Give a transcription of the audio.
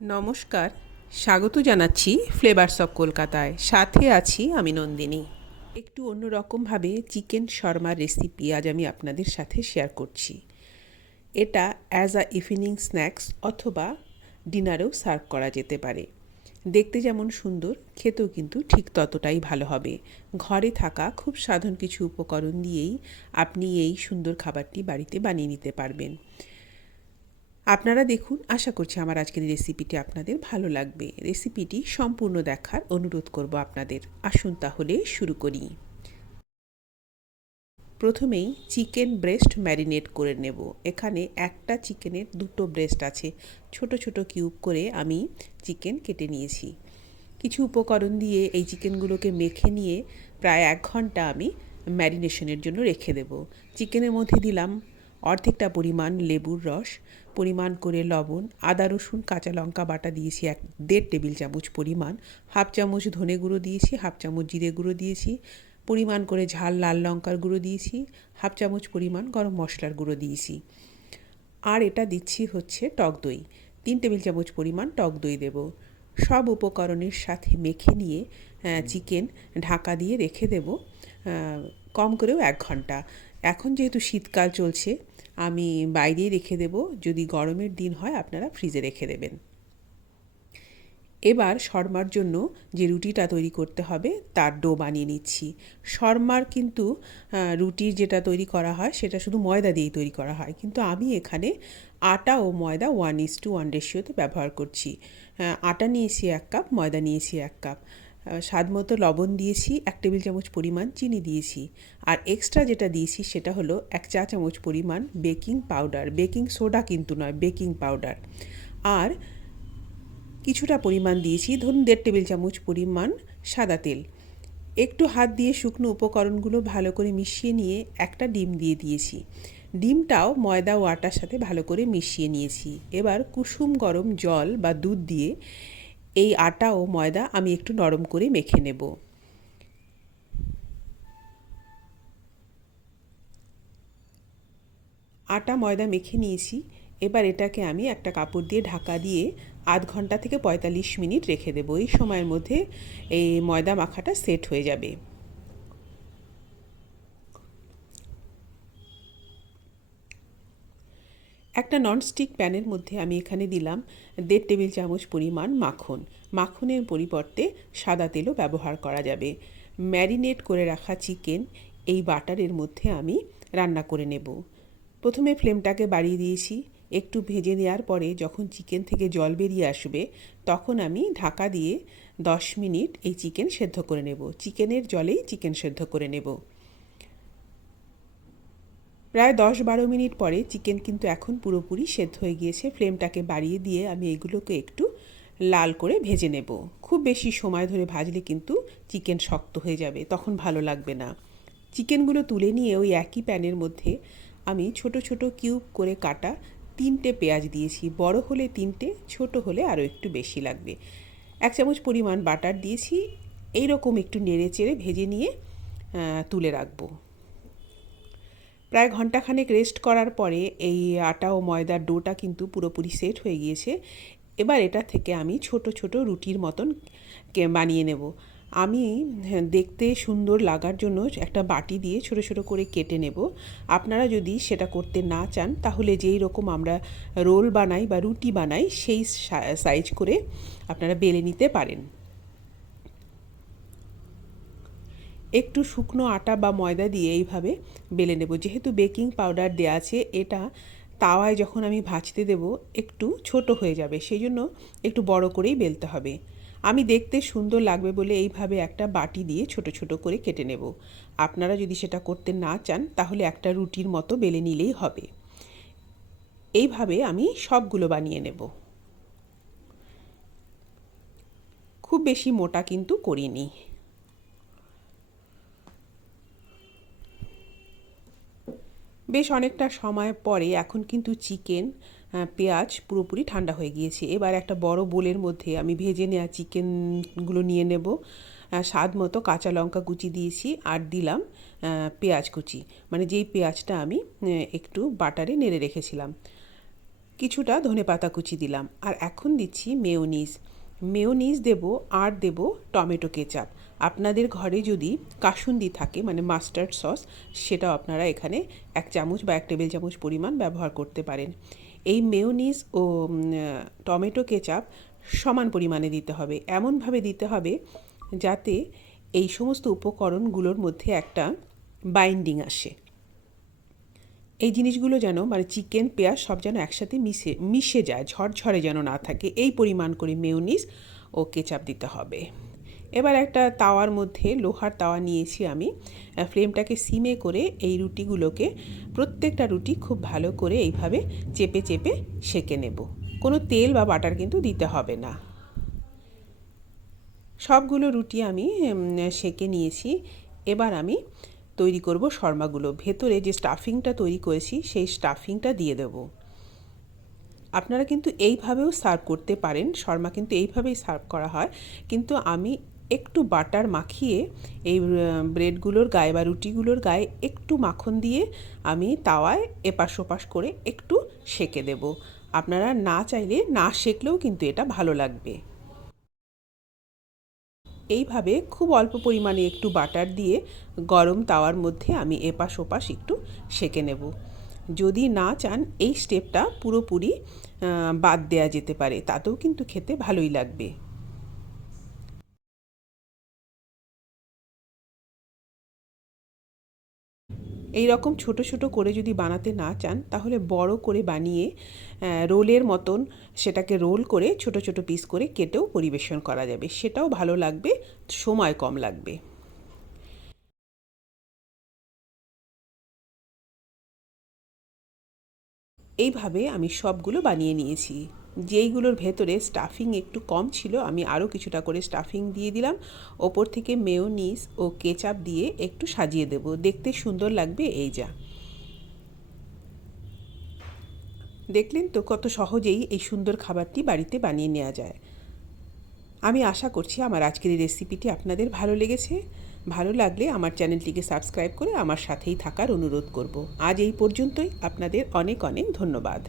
নমস্কার, স্বাগত জানাচ্ছি ফ্লেভারস অফ কলকাতায়। সাথে আছি আমি নন্দিনী। একটু অন্যরকমভাবে চিকেন শর্মার রেসিপি আজ আমি আপনাদের সাথে শেয়ার করছি। এটা অ্যাজ আ ইভিনিং স্ন্যাক্স অথবা ডিনারেও সার্ভ করা যেতে পারে। দেখতে যেমন সুন্দর, খেতেও কিন্তু ঠিক ততটাই ভালো হবে। ঘরে থাকা খুব সাধারণ কিছু উপকরণ দিয়েই আপনি এই সুন্দর খাবারটি বাড়িতে বানিয়ে নিতে পারবেন। আপনারা দেখুন, আশা করছি আমার আজকের রেসিপিটি আপনাদের ভালো লাগবে। রেসিপিটি সম্পূর্ণ দেখার অনুরোধ করব আপনাদের। আসুন তাহলে শুরু করি। প্রথমেই চিকেন ব্রেস্ট ম্যারিনেট করে নেব। এখানে একটা চিকেনের দুটো ব্রেস্ট আছে। ছোট ছোট কিউব করে আমি চিকেন কেটে নিয়েছি। কিছু উপকরণ দিয়ে এই চিকেনগুলোকে মেখে নিয়ে প্রায় 1 ঘন্টা আমি ম্যারিনেশনের জন্য রেখে দেব। চিকেনের মধ্যে দিলাম অর্ধেকটা পরিমাণ লেবুর রস, পরিমাণ করে লবণ, আদা রসুন কাঁচা লঙ্কা বাটা দিয়েছি 1.5 টেবিল চামচ পরিমাণ, হাফ চামচ ধনে গুঁড়ো দিয়েছি, হাফ চামচ জিরে গুঁড়ো দিয়েছি, পরিমাণ করে ঝাল লাল লঙ্কার গুঁড়ো দিয়েছি, হাফ চামচ পরিমাণ গরম মশলার গুঁড়ো দিয়েছি। আর এটা দিচ্ছি হচ্ছে টক দই, 3 টেবিল চামচ পরিমাণ টক দই দেব। সব উপকরণের সাথে মেখে নিয়ে চিকেন ঢাকা দিয়ে রেখে দেব কম করেও 1 ঘন্টা। এখন যেহেতু শীতকাল চলছে, আমি বাইরেই রেখে দেব। যদি গরমের দিন হয় আপনারা ফ্রিজে রেখে দেবেন। এবার শর্মার জন্য যে রুটিটা তৈরি করতে হবে তার ডো বানিয়ে নিচ্ছি। শর্মার কিন্তু রুটির যেটা তৈরি করা হয় সেটা শুধু ময়দা দিয়েই তৈরি করা হয়, কিন্তু আমি এখানে আটা ও ময়দা 1:1 রেশিওতে ব্যবহার করছি। আটা নিয়েছি 1 কাপ, ময়দা নিয়েছি 1 কাপ। স্বাদ মতো লবণ দিয়েছি, 1 টেবিল চামচ পরিমাণ চিনি দিয়েছি। আর এক্সট্রা যেটা দিয়েছি সেটা হলো 1 চা চামচ পরিমাণ বেকিং পাউডার, বেকিং সোডা কিন্তু নয়, বেকিং পাউডার। আর কিছুটা পরিমাণ দিয়েছি, ধরুন 1.5 টেবিল চামচ পরিমাণ সাদা তেল। একটু হাত দিয়ে শুকনো উপকরণগুলো ভালো করে মিশিয়ে নিয়ে একটা ডিম দিয়ে দিয়েছি। ডিমটাও ময়দা ও আটার সাথে ভালো করে মিশিয়ে নিয়েছি। এবার কুসুম গরম জল বা দুধ দিয়ে এই আটা ও ময়দা আমি একটু নরম করে মেখে নেব। আটা ময়দা মেখে নিয়েছি। এবার এটাকে আমি একটা কাপড় দিয়ে ঢাকা দিয়ে 0.5 ঘন্টা থেকে 45 মিনিট রেখে দেবো। এই সময়ের মধ্যে এই ময়দা মাখাটা সেট হয়ে যাবে। একটা ননস্টিক প্যানের মধ্যে আমি এখানে দিলাম 1.5 টেবিল চামচ পরিমাণ মাখন। মাখনের পরিবর্তে সাদা তেলও ব্যবহার করা যাবে। ম্যারিনেট করে রাখা চিকেন এই বাটারের মধ্যে আমি রান্না করে নেব। প্রথমে ফ্লেমটাকে বাড়িয়ে দিয়েছি। একটু ভেজে নেওয়ার পরে যখন চিকেন থেকে জল বেরিয়ে আসবে তখন আমি ঢাকা দিয়ে 10 মিনিট এই চিকেন সেদ্ধ করে নেব। চিকেনের জলেই চিকেন সেদ্ধ করে নেব। প্রায় 10-12 মিনিট পরে চিকেন কিন্তু এখন পুরোপুরি সেদ্ধ হয়ে গিয়েছে। ফ্লেমটাকে বাড়িয়ে দিয়ে আমি এগুলোকে একটু লাল করে ভেজে নেব। খুব বেশি সময় ধরে ভাজলে কিন্তু চিকেন শক্ত হয়ে যাবে, তখন ভালো লাগবে না। চিকেনগুলো তুলে নিয়ে ওই একই প্যানের মধ্যে আমি ছোট ছোট কিউব করে কাটা 3টে পেঁয়াজ দিয়েছি। বড় হলে 3টে, ছোট হলে আরও একটু বেশি লাগবে। 1 চামচ পরিমাণ বাটার দিয়েছি। এইরকম একটু নেড়ে চেড়ে ভেজে নিয়ে তুলে রাখবো। প্রায় ঘন্টাখানেক রেস্ট করার পরে এই আটা ও ময়দার ডোটা কিন্তু পুরোপুরি সেট হয়ে গিয়েছে। এবার এটা থেকে আমি ছোট ছোট রুটির মতন বানিয়ে নেব। আমি দেখতে সুন্দর লাগার জন্য একটা বাটি দিয়ে ছোট ছোট করে কেটে নেব। আপনারা যদি সেটা করতে না চান তাহলে যেই রকম আমরা রোল বানাই বা রুটি বানাই সেই সাইজ করে আপনারা বেলে নিতে পারেন। একটু শুকনো আটা বা ময়দা দিয়ে এইভাবে বেলে নেব। যেহেতু বেকিং পাউডার দেওয়া আছে, এটা তাওয়ায় যখন আমি ভাজতে দেব একটু ছোট হয়ে যাবে, সেই জন্য একটু বড় করেই বেলতে হবে। আমি দেখতে সুন্দর লাগবে বলে এইভাবে একটা বাটি দিয়ে ছোট ছোট করে কেটে নেব। আপনারা যদি সেটা করতে না চান তাহলে একটা রুটির মতো বেলে নিলেই হবে। এইভাবে আমি সবগুলো বানিয়ে নেব। খুব বেশি মোটা কিন্তু করিনি। বেশ অনেকটা সময় পরে এখন কিন্তু চিকেন, পেঁয়াজ পুরোপুরি ঠান্ডা হয়ে গিয়েছে। এবার একটা বড় বোলের মধ্যে আমি ভেজে নেওয়া চিকেনগুলো নিয়ে নেব। স্বাদ মতো কাঁচা লঙ্কা কুচি দিয়েছি আর দিলাম পেঁয়াজ কুচি, মানে যেই পেঁয়াজটা আমি একটু বাটারে নেড়ে রেখেছিলাম। কিছুটা ধনেপাতা কুচি দিলাম, আর এখন দিচ্ছি মেয়োনিজ। মেয়োনিজ দেব, আর দেব টমেটো কেচাপ। আপনাদের ঘরে যদি কাসুন্দি থাকে মানে মাস্টার্ড সস, সেটাও আপনারা এখানে 1 চামচ বা 1 টেবিল চামচ পরিমাণ ব্যবহার করতে পারেন। এই মেয়োনিজ ও টমেটো কেচাপ সমান পরিমাণে দিতে হবে, এমনভাবে দিতে হবে যাতে এই সমস্ত উপকরণগুলোর মধ্যে একটা বাইন্ডিং আসে। এই জিনিসগুলো যেন মানে চিকেন, পেঁয়াজ সব যেন একসাথে মিশে যায়, ঝরঝরে যেন না থাকে, এই পরিমাণ করে মেয়োনিজ ও কেচাপ দিতে হবে। এবার একটা তাওয়ার মধ্যে, লোহার তাওয়া নিয়েছি আমি, ফ্লেমটাকে সিমে করে এই রুটিগুলোকে, প্রত্যেকটা রুটি খুব ভালো করে এইভাবে চেপে চেপে সেঁকে নেব। কোনো তেল বা বাটার কিন্তু দিতে হবে না। সবগুলো রুটি আমি সেঁকে নিয়েছি। এবার আমি তৈরি করব শর্মাগুলো। ভেতরে যে স্টাফিংটা তৈরি করেছি সেই স্টাফিংটা দিয়ে দেব। আপনারা কিন্তু এইভাবেও সার্ভ করতে পারেন, শর্মা কিন্তু এইভাবেই সার্ভ করা হয়, কিন্তু আমি একটু বাটার মাখিয়ে এই ব্রেডগুলোর গায়ে বা রুটিগুলোর গায়ে একটু মাখন দিয়ে আমি তাওয়ায় এপাশ ওপাশ করে একটু সেঁকে দেব। আপনারা না চাইলে না সেঁকলেও কিন্তু এটা ভালো লাগবে। এইভাবে খুব অল্প পরিমাণে একটু বাটার দিয়ে গরম তাওয়ার মধ্যে আমি এপাশ ওপাশ একটু সেঁকে নেব। যদি না চান এই স্টেপটা পুরোপুরি বাদ দেওয়া যেতে পারে, তাতেও কিন্তু খেতে ভালোই লাগবে। এই রকম ছোট ছোট করে যদি বানাতে না চান, তাহলে বড় করে বানিয়ে রোলের মতন সেটাকে রোল করে ছোট ছোট পিস করে কেটেও পরিবেশন করা যাবে, সেটাও ভালো লাগবে, সময় কম লাগবে। এইভাবে আমি সবগুলো বানিয়ে নিয়েছি। যেইগুলোর ভেতরে স্টাফিং একটু কম ছিল, আমি আরও কিছুটা করে স্টাফিং দিয়ে দিলাম। ওপর থেকে মেয়োনিজ ও কেচাপ দিয়ে একটু সাজিয়ে দেব, দেখতে সুন্দর লাগবে। এই যা দেখলেন তো, কত সহজেই এই সুন্দর খাবারটি বাড়িতে বানিয়ে নেওয়া যায়। আমি আশা করছি আমার আজকের এই রেসিপিটি আপনাদের ভালো লেগেছে। ভালো লাগলে আমার চ্যানেলটিকে সাবস্ক্রাইব করে আমার সাথেই থাকার অনুরোধ করব। আজ এই পর্যন্তই। আপনাদের অনেক অনেক ধন্যবাদ।